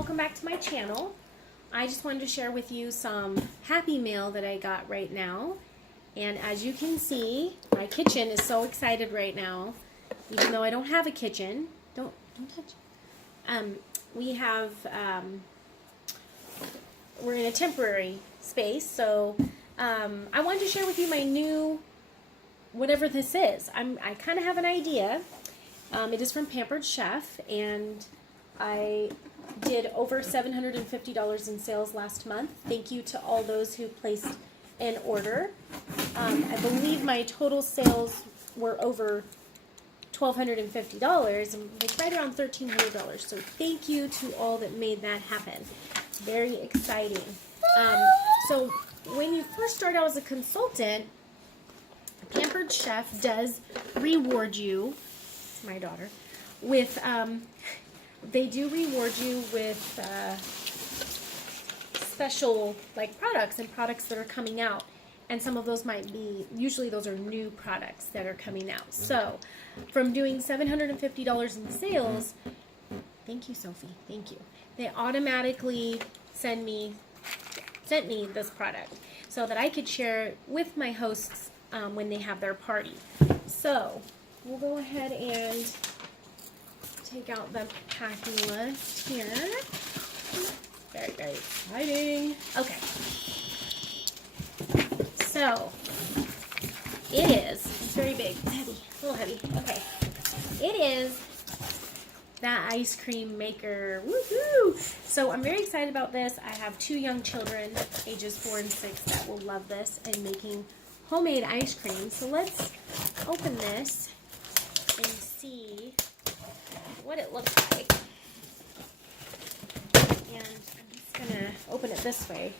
welcome back to my channel. I just wanted to share with you some happy mail that I got right now. And as you can see, my kitchen is so excited right now. Even though I don't have a kitchen. Don't touch. We're in a temporary space, so I wanted to share with you my new, whatever this is. I kind of have an idea. It is from Pampered Chef, and I did over $750 in sales last month. Thank you to all those who placed an order. I believe my total sales were over $1,250, and it's right around $1,300. So thank you to all that made that happen. Very exciting. So when you first start out as a consultant, Pampered Chef does reward you. It's my daughter. With they do reward you with special products and products that are coming out. And some of those might be, usually those are new products that are coming out. So, from doing $750 in sales, thank you, Sophie, thank you. They automatically sent me this product so that I could share it with my hosts when they have their party. So, we'll go ahead and take out the packing list here. Very, very exciting. Okay. So, it is, it's very big, heavy, a little heavy, okay. It is that ice cream maker, woohoo! So I'm very excited about this. I have 2 young children, ages 4 and 6, that will love this and making homemade ice cream. So let's open this and see what it looks like. And I'm just gonna open it this way.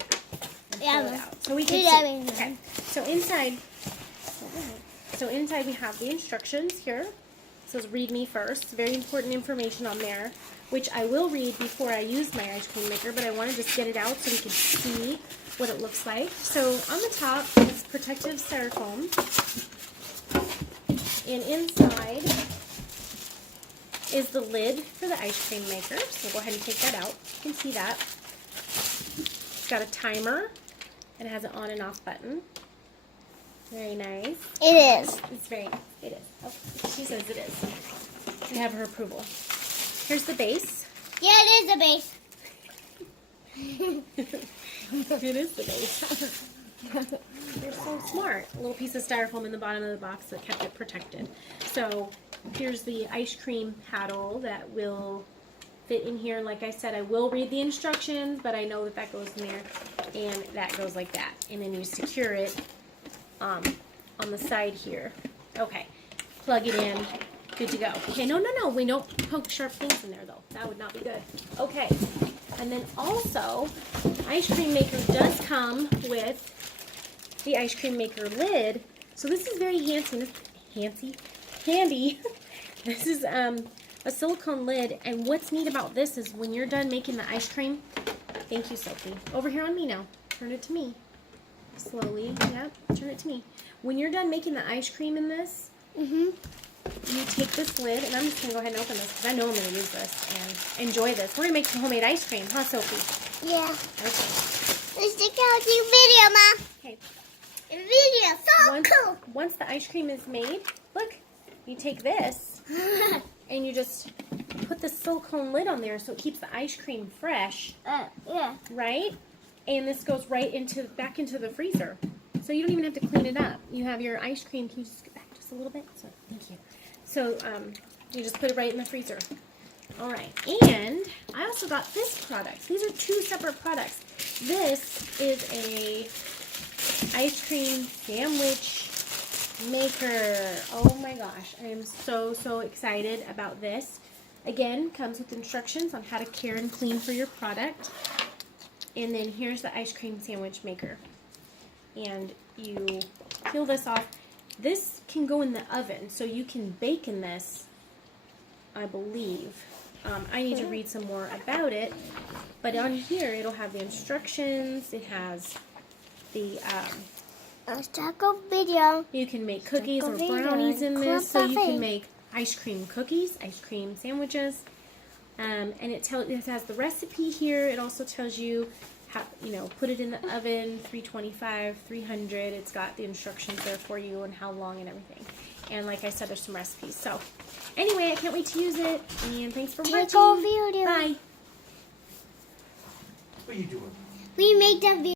Pull it out so we can see. Okay. So inside we have the instructions here. It says read me first. Very important information on there, which I will read before I use my ice cream maker, but I want to just get it out so we can see what it looks like. So on the top is protective styrofoam, and inside is the lid for the ice cream maker. So go ahead and take that out. You can see that. It's got a timer. And it has an on and off button. Very nice. It is. It is. Oh, she says it is. We have her approval. Here's the base. Yeah, it is the base. It is the base. You're so smart. A little piece of styrofoam in the bottom of the box that kept it protected. So here's the ice cream paddle that will fit in here. Like I said, I will read the instructions, but I know that goes in there, and that goes like that, and then you secure it on the side here. Okay, plug it in, good to go. Okay, no, we don't poke sharp things in there though. That would not be good. Okay, and then also, ice cream maker does come with the ice cream maker lid. So this is very handy. This is a silicone lid, and what's neat about this is when you're done making the ice cream, thank you, Sophie. Over here on me now. Turn it to me. Slowly, yep, turn it to me. When you're done making the ice cream in this, you take this lid, and I'm just going to go ahead and open this, because I know I'm going to use this and enjoy this. We're going to make some homemade ice cream, huh, Sophie? Yeah. Okay. Let's take out the video, Mom. Okay. The video, so cool. Once the ice cream is made, look, you take this, and you just put the silicone lid on there so it keeps the ice cream fresh. Yeah. Right? And this goes right back into the freezer. So you don't even have to clean it up. You have your ice cream. Can you just go back just a little bit? So, thank you. So you just put it right in the freezer. All right. And I also got this product. These are 2 separate products. This is a ice cream sandwich maker. Oh my gosh, I am so excited about this. Again, comes with instructions on how to care and clean for your product. And then here's the ice cream sandwich maker. And you peel this off. This can go in the oven, so you can bake in this, I believe. I need to read some more about it, but on here it'll have the instructions. It has the Let's talk a video. you can make cookies or brownies in this, so you can make ice cream cookies, ice cream sandwiches. And it has the recipe here. It also tells you how, put it in the oven, 325, 300. It's got the instructions there for you and how long and everything. And like I said, there's some recipes. So anyway, I can't wait to use it. And thanks for watching. Video. Bye. What are you doing? We make the video.